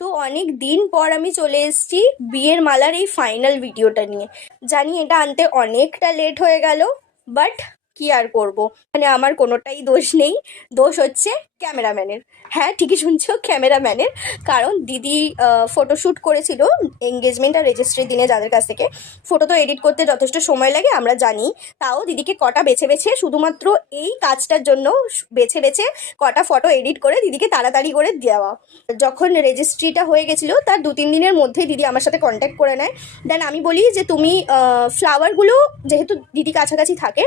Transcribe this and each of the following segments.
তো অনেক দিন পর আমি চলে এসেছি বিয়ের মালার এই ফাইনাল ভিডিওটা নিয়ে। জানি এটা আনতে অনেকটা লেট হয়ে গেল, বাট কি আর করব, মানে আমার কোনোটাই দোষ নেই। দোষ হচ্ছে ক্যামেরাম্যানের। হ্যাঁ, ঠিকই শুনছো, ক্যামেরাম্যানের। কারণ দিদি ফটোশ্যুট করেছিল এঙ্গেজমেন্ট আর রেজিস্ট্রির দিনে। যাদের কাছ থেকে ফটো তো এডিট করতে যথেষ্ট সময় লাগে আমরা জানি, তাও দিদিকে কটা বেছে বেছে শুধুমাত্র এই কাজটার জন্য বেছে বেছে কটা ফটো এডিট করে দিদিকে তাড়াতাড়ি করে দেওয়া। যখন রেজিস্ট্রিটা হয়ে গেছিলো তার 2-3 দিনের মধ্যে দিদি আমার সাথে কন্ট্যাক্ট করে নেয়। দেন আমি বলি যে তুমি ফ্লাওয়ারগুলো, যেহেতু দিদি কাছাকাছি থাকে,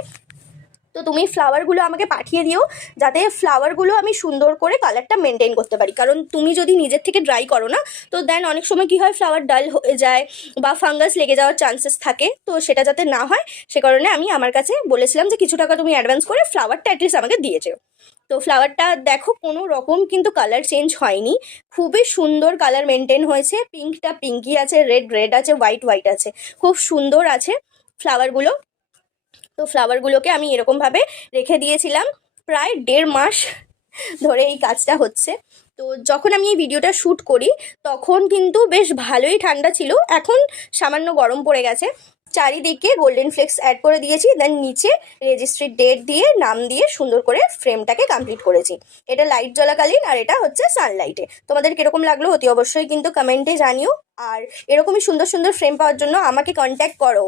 তো তুমি ফ্লাওয়ারগুলো আমাকে পাঠিয়ে দিও, যাতে ফ্লাওয়ারগুলো আমি সুন্দর করে কালারটা মেনটেন করতে পারি। কারণ তুমি যদি নিজের থেকে ড্রাই করো না, তো দেন অনেক সময় কি হয়, ফ্লাওয়ার ডাল হয়ে যায় বা ফাঙ্গাস লেগে যাওয়ার চান্সেস থাকে। তো সেটা যাতে না হয় সে কারণে আমি আমার কাছে বলেছিলাম যে কিছু টাকা তুমি অ্যাডভান্স করে ফ্লাওয়ারটা অ্যাটলিস্ট আমাকে দিয়েছে। তো ফ্লাওয়ারটা দেখো, কোনো রকম কিন্তু কালার চেঞ্জ হয়নি, খুবই সুন্দর কালার মেনটেন হয়েছে। পিঙ্কটা পিঙ্কি আছে, রেড রেড আছে, হোয়াইট হোয়াইট আছে, খুব সুন্দর আছে ফ্লাওয়ারগুলো। তো ফ্লাওয়ারগুলোকে আমি এরকমভাবে রেখে দিয়েছিলাম প্রায় 1.5 মাস ধরে এই কাজটা হচ্ছে। তো যখন আমি এই ভিডিওটা শ্যুট করি তখন কিন্তু বেশ ভালোই ঠান্ডা ছিল, এখন সামান্য গরম পড়ে গেছে। চারিদিকে গোল্ডেন ফ্লেক্স অ্যাড করে দিয়েছি, দেন নিচে রেজিস্ট্রির ডেট দিয়ে নাম দিয়ে সুন্দর করে ফ্রেমটাকে কমপ্লিট করেছি। এটা লাইট জ্বলাকালীন আর এটা হচ্ছে সানলাইটে। তোমাদের কিরকম লাগলো অতি অবশ্যই কিন্তু কমেন্টে জানিও। আর এরকমই সুন্দর সুন্দর ফ্রেম পাওয়ার জন্য আমাকে কন্ট্যাক্ট করো।